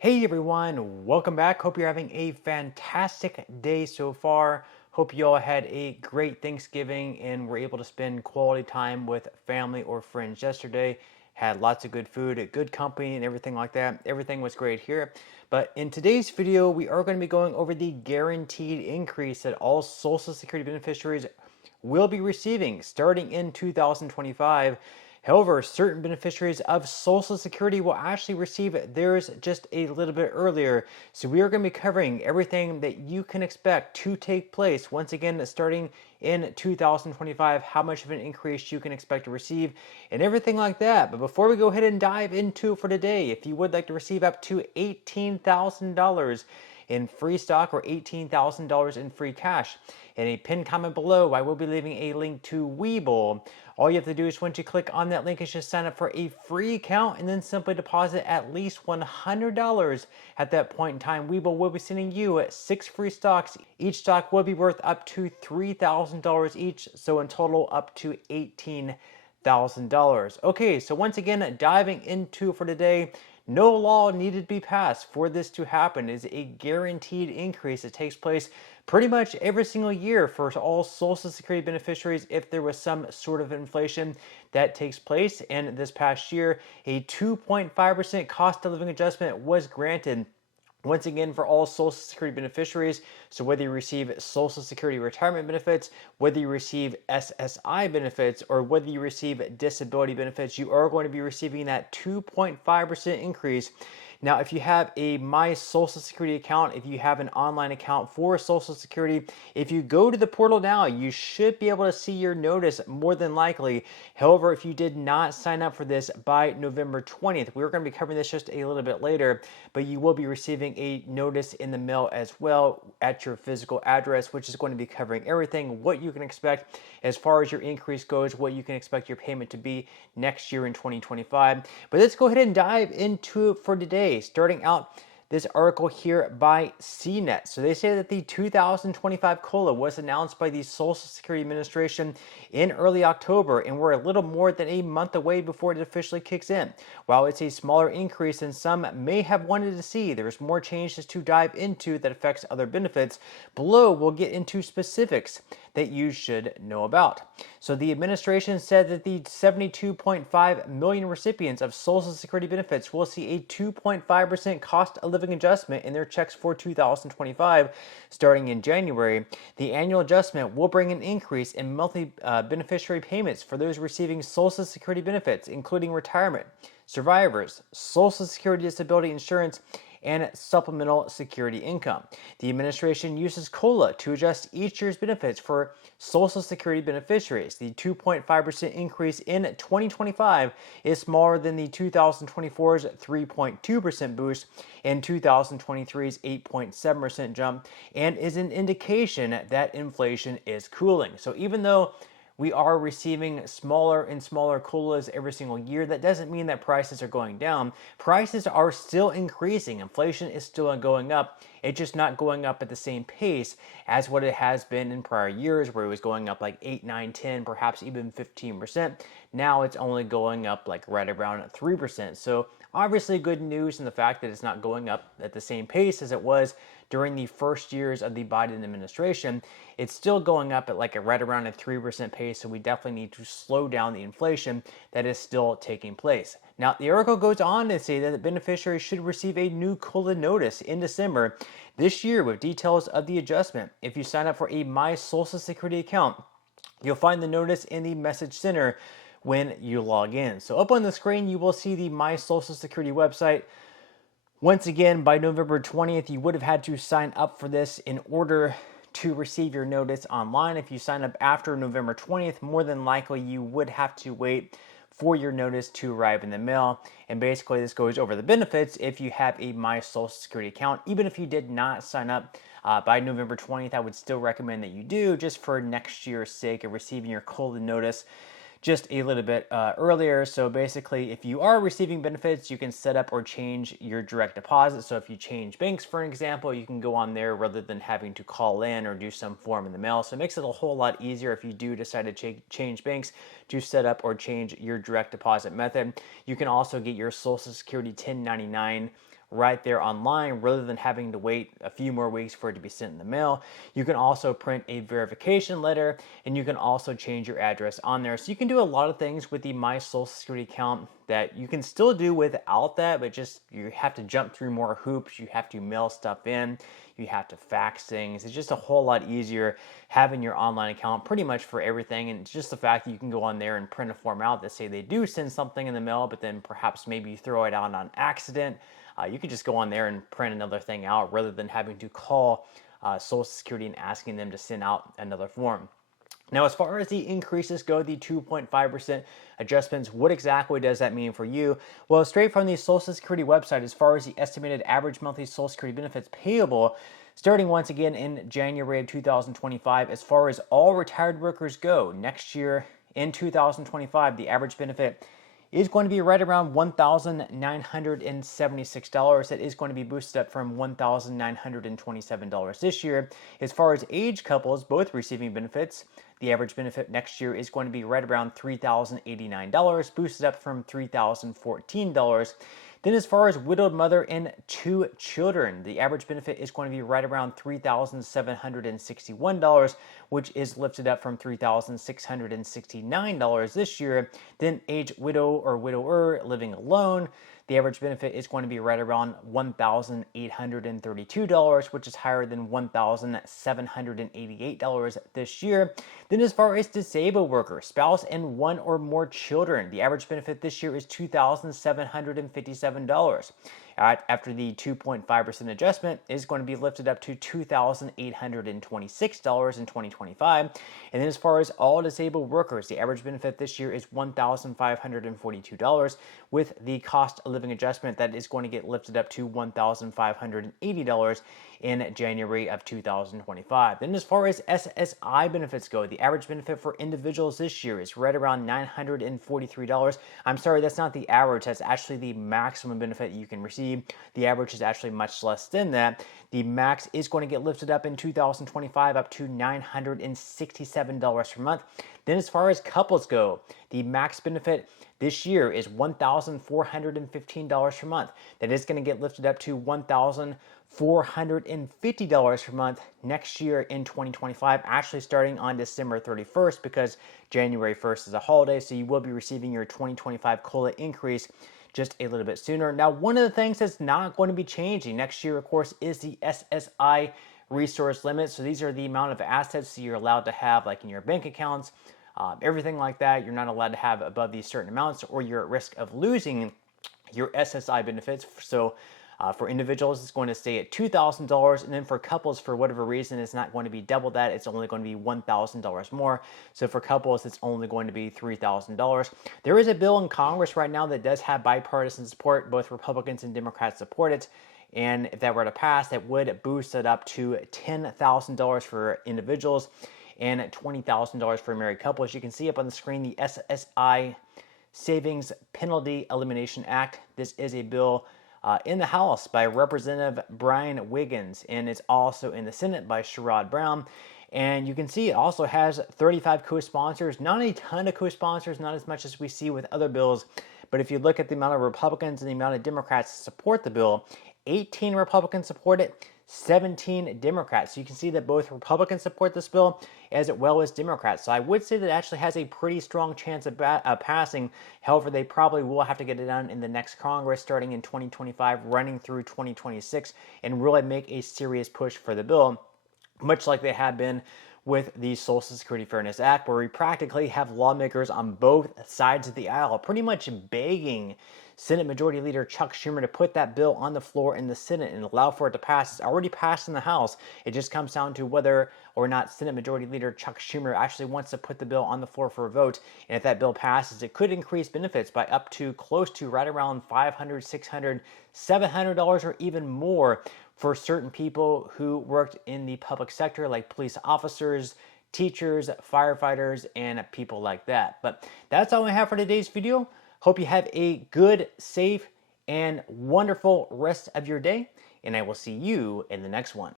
Hey everyone, welcome back. Hope you're having a fantastic day so far. Hope you all had a great Thanksgiving and were able to spend quality time with family or friends yesterday. Had lots of good food, good company, and everything like that. Everything was great here. But in today's video, we are going to be going over the guaranteed increase that all Social Security beneficiaries will be receiving starting in 2025. However, certain beneficiaries of Social Security will actually receive theirs just a little bit earlier. So we are going to be covering everything that you can expect to take place once again starting in 2025, how much of an increase you can expect to receive, and everything like that. But before we go ahead and dive into it for today, if you would like to receive up to $18,000 in free stock or $18,000 in free cash. In a pinned comment below, I will be leaving a link to Webull. All you have to do is once you click on that link is just sign up for a free account and then simply deposit at least $100. At that point in time, Webull will be sending you 6 free stocks. Each stock will be worth up to $3,000 each, so in total up to $18,000. Okay, so once again, diving into for today, no law needed to be passed for this to happen. It is a guaranteed increase that takes place pretty much every single year for all Social Security beneficiaries if there was some sort of inflation that takes place. And this past year, a 2.5% cost of living adjustment was granted once again for all Social Security beneficiaries. So whether you receive Social Security retirement benefits, whether you receive SSI benefits, or whether you receive disability benefits, you are going to be receiving that 2.5% increase. Now, if you have a My Social Security account, if you have an online account for Social Security, if you go to the portal now, you should be able to see your notice more than likely. However, if you did not sign up for this by November 20th, we're going to be covering this just a little bit later, but you will be receiving a notice in the mail as well at your physical address, which is going to be covering everything, what you can expect as far as your increase goes, what you can expect your payment to be next year in 2025. But let's go ahead and dive into it for today. Starting out this article here by CNET. So they say that the 2025 COLA was announced by the Social Security Administration in early October, and we're a little more than a month away before it officially kicks in. While it's a smaller increase than some may have wanted to see, there's more changes to dive into that affects other benefits. Below, we'll get into specifics that you should know about. So the administration said that the 72.5 million recipients of Social Security benefits will see a 2.5% cost of living adjustment in their checks for 2025 starting in January. The annual adjustment will bring an increase in monthly beneficiary payments for those receiving Social Security benefits, including retirement, survivors, Social Security disability insurance, and supplemental security income. The administration uses COLA to adjust each year's benefits for Social Security beneficiaries. The 2.5% increase in 2025 is smaller than the 2024's 3.2% boost and 2023's 8.7% jump, and is an indication that inflation is cooling. So even though we are receiving smaller and smaller COLAs every single year, that doesn't mean that prices are going down. Prices are still increasing. Inflation is still going up. It's just not going up at the same pace as what it has been in prior years, where it was going up like 8, 9, 10, perhaps even 15%. Now it's only going up like right around 3%. So obviously good news in the fact that it's not going up at the same pace as it was during the first years of the Biden administration. It's still going up at like right around a 3% pace, so we definitely need to slow down the inflation that is still taking place. Now, the article goes on to say that the beneficiaries should receive a new COLA notice in December this year with details of the adjustment. If you sign up for a My Social Security account, you'll find the notice in the message center when you log in. So up on the screen, you will see the My Social Security website. Once again, by November 20th, you would have had to sign up for this in order to receive your notice online. If you sign up after November 20th, more than likely you would have to wait for your notice to arrive in the mail. And basically this goes over the benefits if you have a My Social Security account. Even if you did not sign up by November 20th, I would still recommend that you do, just for next year's sake of receiving your COLA notice just a little bit earlier. So basically, if you are receiving benefits, you can set up or change your direct deposit. So if you change banks, for example, you can go on there rather than having to call in or do some form in the mail. So it makes it a whole lot easier if you do decide to change banks to set up or change your direct deposit method. You can also get your Social Security 1099 right there online rather than having to wait a few more weeks for it to be sent in the mail. You can also print a verification letter, and you can also change your address on there. So you can do a lot of things with the My Social Security account that you can still do without that, but just you have to jump through more hoops. You have to mail stuff in. You have to fax things. It's just a whole lot easier having your online account pretty much for everything. And it's just the fact that you can go on there and print a form out that say they do send something in the mail, but then perhaps maybe you throw it out on accident. You could just go on there and print another thing out rather than having to call Social Security and asking them to send out another form. Now, as far as the increases go, the 2.5% adjustments, what exactly does that mean for you? Well, straight from the Social Security website, as far as the estimated average monthly Social Security benefits payable, starting once again in January of 2025, as far as all retired workers go, next year in 2025, the average benefit is going to be right around $1,976. That is going to be boosted up from $1,927 this year. As far as age couples both receiving benefits, the average benefit next year is going to be right around $3,089, boosted up from $3,014. Then as far as widowed mother and 2 children, the average benefit is going to be right around $3,761, which is lifted up from $3,669 this year. Then age widow or widower living alone, the average benefit is going to be right around $1,832, which is higher than $1,788 this year. Then as far as disabled workers, spouse and 1 or more children, the average benefit this year is $2,757. After the 2.5% adjustment is going to be lifted up to $2,826 in 2025. And then as far as all disabled workers, the average benefit this year is $1,542. With the cost of living adjustment, that is going to get lifted up to $1,580 in January of 2025. Then as far as SSI benefits go, the average benefit for individuals this year is right around $943. I'm sorry, that's not the average. That's actually the maximum benefit you can receive. The average is actually much less than that. The max is going to get lifted up in 2025 up to $967 per month. Then as far as couples go, the max benefit this year is $1,415 per month. That is going to get lifted up to $1,450 per month next year in 2025, actually starting on December 31st, because January 1st is a holiday, so you will be receiving your 2025 COLA increase just a little bit sooner. Now, one of the things that's not going to be changing next year, of course, is the SSI resource limit. So these are the amount of assets that you're allowed to have, like in your bank accounts, everything like that. You're not allowed to have above these certain amounts, or you're at risk of losing your SSI benefits. So for individuals, it's going to stay at $2,000, and then for couples, for whatever reason, it's not going to be double that. It's only going to be $1,000 more. So for couples, it's only going to be $3,000. There is a bill in Congress right now that does have bipartisan support. Both Republicans and Democrats support it. And if that were to pass, that would boost it up to $10,000 for individuals and $20,000 for married couples. You can see up on the screen the SSI Savings Penalty Elimination Act. This is a bill in the House by Representative Brian Wiggins, and it's also in the Senate by Sherrod Brown. And you can see it also has 35 co-sponsors, not a ton of co-sponsors, not as much as we see with other bills. But if you look at the amount of Republicans and the amount of Democrats that support the bill, 18 Republicans support it, 17 Democrats. So you can see that both Republicans support this bill as well as Democrats. So I would say that it actually has a pretty strong chance of passing. However, they probably will have to get it done in the next Congress starting in 2025, running through 2026, and really make a serious push for the bill, much like they have been with the Social Security Fairness Act, where we practically have lawmakers on both sides of the aisle pretty much begging Senate Majority Leader Chuck Schumer to put that bill on the floor in the Senate and allow for it to pass. It's already passed in the House. It just comes down to whether or not Senate Majority Leader Chuck Schumer actually wants to put the bill on the floor for a vote. And if that bill passes, it could increase benefits by up to close to right around $500, $600, $700 or even more for certain people who worked in the public sector, like police officers, teachers, firefighters, and people like that. But that's all I have for today's video. Hope you have a good, safe, and wonderful rest of your day, and I will see you in the next one.